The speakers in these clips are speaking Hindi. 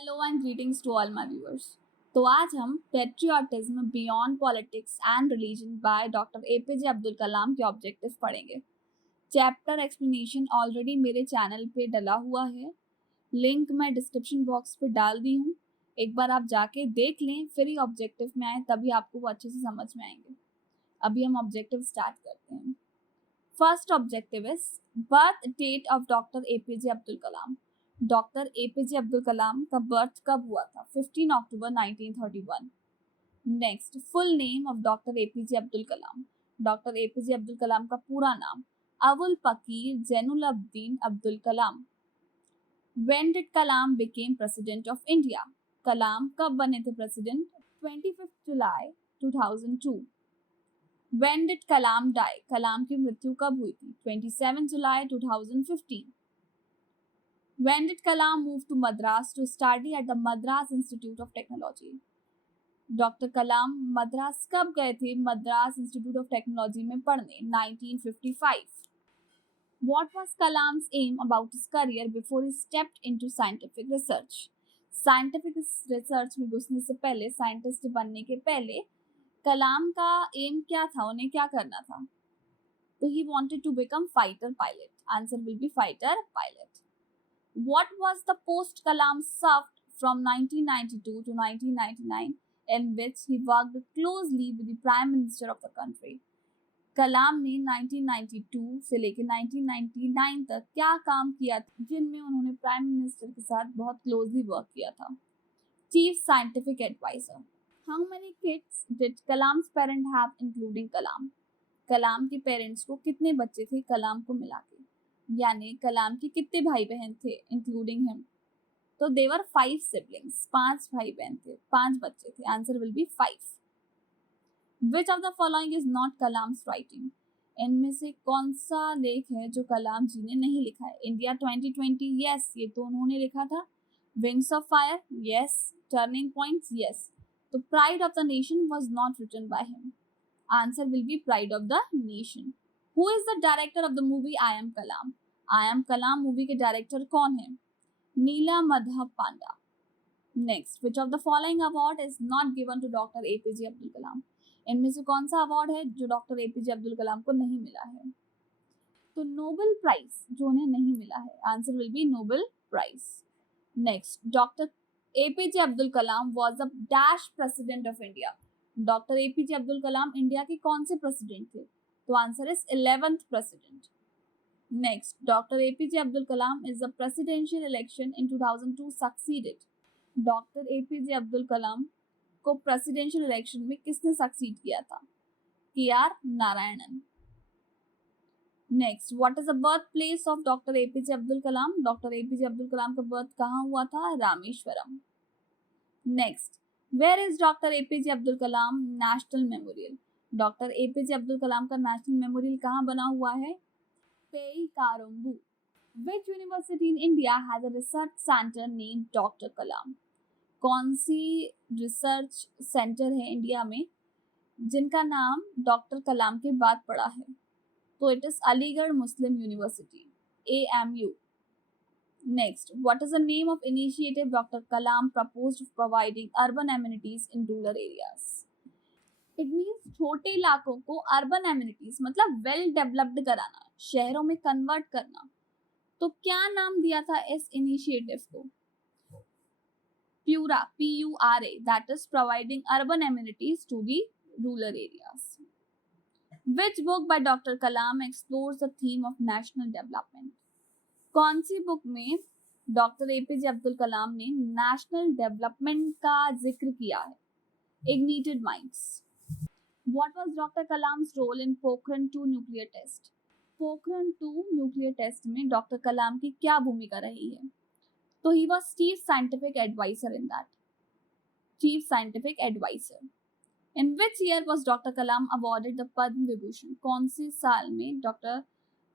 Hello and greetings to all my viewers. तो आज हम patriotism beyond politics and religion by doctor APJ Abdul Kalam के ऑब्जेक्टिव पढ़ेंगे। चैप्टर एक्सप्लेनेशन ऑलरेडी मेरे चैनल पे डला हुआ है, लिंक मैं डिस्क्रिप्शन बॉक्स पे डाल दी हूँ। एक बार आप जाके देख लें, फिर ही ऑब्जेक्टिव में आए, तभी आपको वो अच्छे से समझ में आएंगे। अभी हम ऑब्जेक्टिव स्टार्ट करते हैं। First objective is birth date of doctor APJ Abdul Kalam. Doctor APJ Abdul Kalam का बर्थ कब हुआ था? 15 October 1931। Next, full name of doctor APJ Abdul Kalam. Doctor APJ Abdul Kalam का पूरा नाम Abul Pakir Jainulabdeen Abdul Kalam. When did Kalam become president of India? Kalam कब बने थे प्रेसिडेंट? 25 जुलाई 2002। When did Kalam die? कलाम की मृत्यु कब हुई थी? 27 जुलाई 2015. When did Kalam move to Madras to study at the Madras Institute of Technology? Doctor Kalam Madras कब गए थे मद्रास इंस्टीट्यूट ऑफ टेक्नोलॉजी में पढ़ने? 1955. What was Kalam's aim about his career before he stepped into scientific research? Scientific research में घुसने से पहले, साइंटिस्ट बनने के पहले कलाम का एम क्या था? उन्हें क्या करना था? तो he wanted to become fighter pilot. Answer will be fighter pilot. What was the post Kalam served from 1992 to 1999 in which he worked closely with the Prime Minister of the country? कलाम ने 1992 से लेकर 1999 तक क्या काम किया था जिनमें उन्होंने प्राइम मिनिस्टर के साथ बहुत क्लोजली वर्क किया था? Chief scientific adviser. How many kids did Kalam's parent have including Kalam? Kalam के पेरेंट्स को कितने बच्चे थे कलाम को मिला के? यानी कलाम के कितने भाई बहन थे इंक्लूडिंग हिम? तो देवर 5 सिबलिंग्स, 5 भाई बहन थे, 5 बच्चे थे। Answer will B 5. Which of the following is not Kalam's writing? इनमें से कौन सा लेख है जो कलाम जी ने नहीं लिखा है? इंडिया 2020, यस, ये तो उन्होंने लिखा था। Wings of Fire, yes. Turning Points, yes. तो Pride of the Nation was not written by him. Answer will be Pride of the Nation. Who is the director of the movie I Am Kalam? I Am Kalam movie के डायरेक्टर कौन है? Nila Madhab Panda. Next, which of the following award is not given to Dr. APJ Abdul Kalam? इनमें से कौन सा अवार्ड है जो डॉक्टर एपीजे अब्दुल कलाम को नहीं मिला है? तो नोबेल प्राइज जो उन्हें नहीं मिला है। Answer will be Nobel prize. Next, doctor APJ Abdul Kalam was the dash president of India. Doctor APJ Abdul Kalam India के कौन से प्रेसिडेंट थे? तो answer is 11th president. Next, doctor APJ Abdul Kalam is the presidential election in 2002 succeeded. Doctor APJ Abdul Kalam को प्रेसिडेंशियल इलेक्शन में किसने सक्सीड किया था? K R. Narayanan. Next, what is the birth place of doctor APJ Abdul Kalam? Doctor APJ Abdul Kalam का बर्थ कहाँ हुआ था? Rameswaram. Next, where is doctor APJ Abdul Kalam national memorial? Doctor APJ Abdul Kalam का नेशनल मेमोरियल कहाँ बना हुआ है? Peikarumbu. Which university in India has a research centre named doctor Kalam? कौन सी रिसर्च सेंटर है इंडिया में जिनका नाम डॉक्टर कलाम के बाद पड़ा है? तो it is Aligarh Muslim university, AMU. Next, what is the name of initiative Dr. Kalam proposed of providing urban amenities in rural areas? It means छोटे इलाकों को अर्बन एमिनिटीज मतलब वेल डेवलप्ड कराना, शहरों में कन्वर्ट करना। तो क्या नाम दिया था इस इनिशिएटिव को? Pura, PURA, that is providing urban amenities to the rural areas. Which book by Dr. Kalam explores the theme of national development? कौन सी बुक में डॉक्टर एपीजे अब्दुल कलाम ने नेशनल डेवलपमेंट का जिक्र किया है? Ignited minds. What was doctor Kalam's role in Pokhran 2 nuclear test? Pokhran 2 nuclear test में डॉक्टर कलाम की क्या भूमिका रही है? तो he was chief scientific advisor in that. Chief scientific advisor. In which year was doctor Kalam awarded the Padma Vibhushan? कौन से साल में डॉक्टर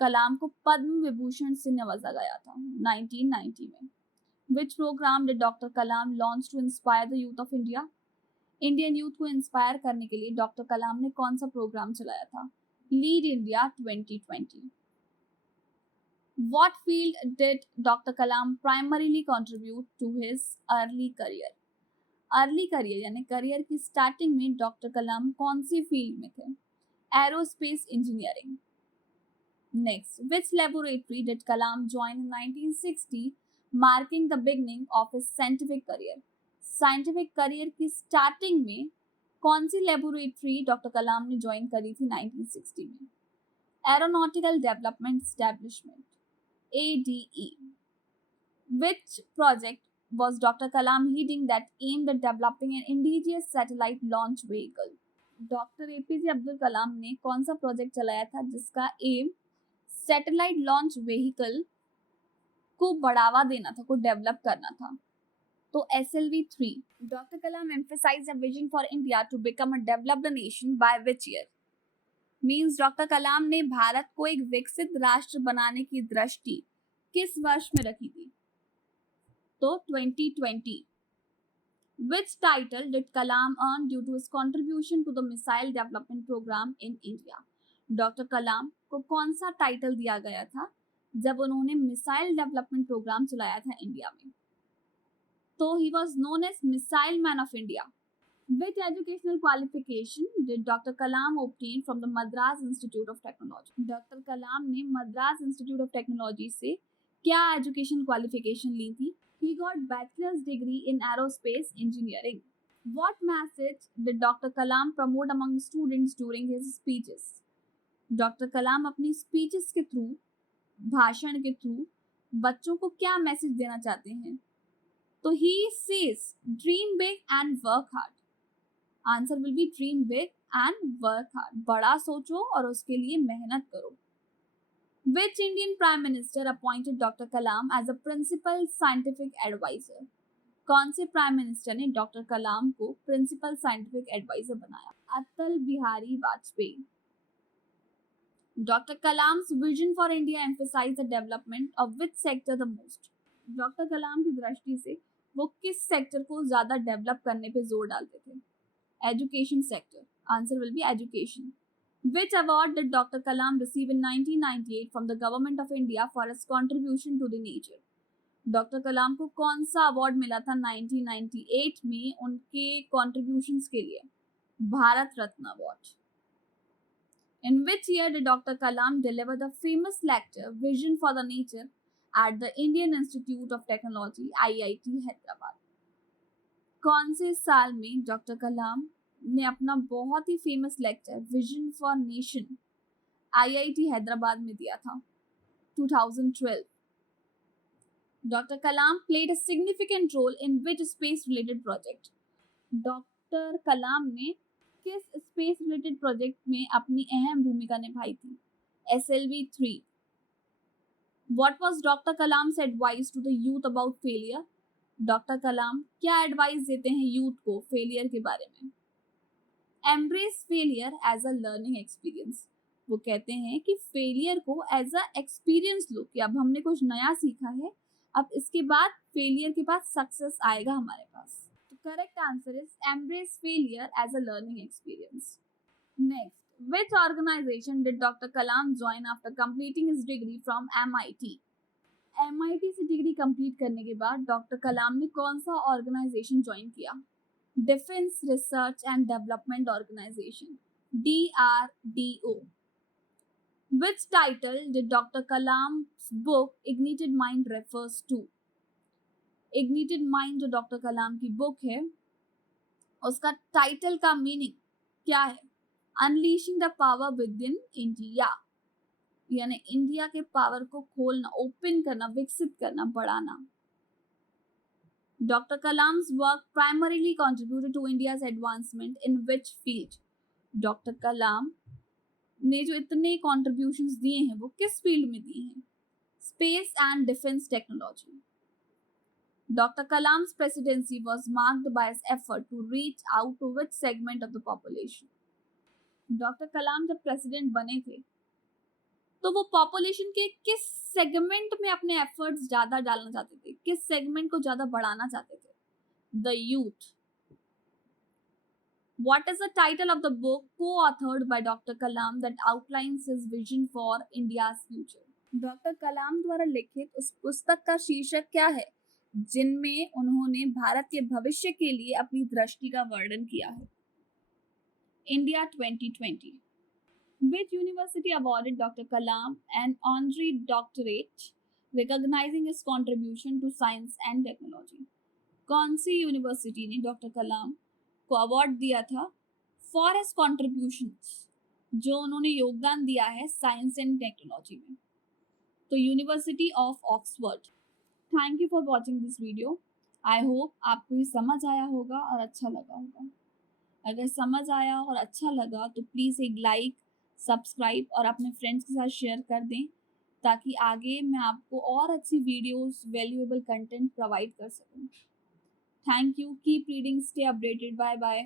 कलाम को पद्म विभूषण से नवाजा गया था? 1990 में। Which programme did doctor Kalam launch to inspire the youth of India? Indian youth को इंस्पायर करने के लिए डॉक्टर कलाम ने कौन सा प्रोग्राम चलाया था? Lead India 2020। What field did Dr. Kalam primarily contribute to his early career? Early career यानी करियर की स्टार्टिंग में डॉक्टर कलाम कौन सी फील्ड में थे? Aerospace engineering. Next, which laboratory did Kalam join in 1960, marking the beginning of his scientific career? Scientific career की स्टार्टिंग में कौन सी लेबोरेटरी डॉक्टर कलाम ने ज्वाइन करी थी 1960 में? Aeronautical development establishment, ADE. Which project was Dr. Kalam leading that aimed at developing an indigenous satellite launch vehicle? Doctor APJ Abdul Kalam ने कौन सा प्रोजेक्ट चलाया था जिसका एम सैटेलाइट लॉन्च व्हीकल को बढ़ावा देना था, को डेवलप करना था? तो SLV-3. Doctor Kalam emphasized a vision for India to become a developed nation by which year? Means doctor Kalam ने भारत को एक विकसित राष्ट्र बनाने की दृष्टि किस वर्ष में रखी थी? तो 2020. Which title did Kalam earn due to his contribution to the missile development program in India? Doctor Kalam को कौन सा टाइटल दिया गया था जब उन्होंने मिसाइल डेवलपमेंट प्रोग्राम चलाया था इंडिया में? तो he was known as Missile Man of India. Which educational qualification did Dr. Kalam obtain from the Madras Institute of Technology? Doctor Kalam ने मद्रास इंस्टीट्यूट ऑफ टेक्नोलॉजी से क्या एजुकेशन क्वालिफिकेशन ली थी? He got bachelor's degree in aerospace engineering. What message did Dr. Kalam promote among students during his speeches? Doctor Kalam अपनी स्पीचेस के थ्रू, भाषण के थ्रू बच्चों को क्या मैसेज देना चाहते हैं? तो he says dream big and work hard. Answer will B dream big and work hard. बड़ा सोचो और उसके लिए मेहनत करो. Which Indian Prime Minister appointed Dr. Kalam as a principal scientific advisor? कौन से प्राइम मिनिस्टर ने डॉक्टर कलाम को प्रिंसिपल साइंटिफिक एडवाइजर बनाया? Atal Bihari Vajpayee. Doctor Kalam's vision for India emphasise the development of which sector the most? Doctor Kalam की दृष्टि से वो किस सेक्टर को ज्यादा डेवलप करने पे जोर डालते थे? Education sector. Answer will B education. Which award did Dr. Kalam receive in 1998 from the Government of India for his contribution to the nature? Doctor Kalam को कौन सा अवार्ड मिला था 1998 में उनके कॉन्ट्रीब्यूशंस के लिए? Bharat Ratna award. In which year did Dr. Kalam deliver the famous lecture Vision for the Nature at the Indian Institute of Technology, IIT Hyderabad? कौन से साल में डॉक्टर कलाम ने अपना बहुत ही famous lecture vision for nation IIT Hyderabad में दिया था? 2012. Doctor Kalam played a significant role in which space related project? Doctor Kalam ने किस स्पेस रिलेटेड प्रोजेक्ट में अपनी अहम भूमिका निभाई थी? SLV-3. What was Dr. Kalam's advice to the youth about failure? Doctor Kalam क्या एडवाइस देते हैं यूथ को फेलियर के बारे में? Embrace failure as a learning experience. वो कहते हैं कि फेलियर को एज अ एक्सपीरियंस लो कि अब हमने कुछ नया सीखा है, अब इसके बाद फेलियर के बाद सक्सेस आएगा हमारे पास. तो correct answer is embrace failure as a learning experience. Next, which organization did Dr. Kalam join after completing his degree from MIT? MIT से डिग्री कंप्लीट करने के बाद डॉक्टर कलाम ने कौन सा ऑर्गेनाइजेशन ज्वाइन किया? Defence research and development organisation, DRDO. Which title did Dr. Kalam's book Ignited Mind refers to? Ignited Mind जो डॉक्टर कलाम की बुक है उसका टाइटल का मीनिंग क्या है? Unleashing the power within India, यानी इंडिया के पावर को खोलना, ओपन करना, विकसित करना, बढ़ाना. Doctor Kalam's work primarily contributed to India's advancement in which field? Doctor Kalam ने जो इतने कॉन्ट्रीब्यूशंस दिए हैं वो किस फील्ड में दिए हैं? Space and defence technology. Doctor Kalam's presidency was marked by his effort to reach out to which segment of the population? Doctor Kalam जब प्रेसिडेंट बने थे तो वो पॉपुलेशन के किस सेगमेंट में अपने एफर्ट्स ज्यादा डालना चाहते थे, किस सेगमेंट को ज्यादा बढ़ाना चाहते थे? The youth. What is the title of the book co-authored by Dr. Kalam that outlines his vision for India's future? Doctor Kalam द्वारा लिखित उस पुस्तक का शीर्षक क्या है जिनमें उन्होंने भारत के भविष्य के लिए अपनी दृष्टि का वर्णन किया है? India 2020. Which university awarded Dr. Kalam an honorary doctorate recognizing his contribution to science and technology? कौन सी यूनिवर्सिटी ने डॉक्टर कलाम को अवार्ड दिया था फॉर हिज कॉन्ट्रीब्यूशंस, जो उन्होंने योगदान दिया है साइंस एंड टेक्नोलॉजी में? तो university of Oxford. Thank you for watching this video. I hope आपको ये समझ आया होगा और अच्छा लगा होगा। अगर समझ आया और अच्छा लगा तो प्लीज़ एक लाइक, सब्सक्राइब और अपने फ्रेंड्स के साथ शेयर कर दें, ताकि आगे मैं आपको और अच्छी वीडियोस, वैल्यूएबल कंटेंट प्रोवाइड कर सकूं। Thank you, keep reading, stay updated, bye bye.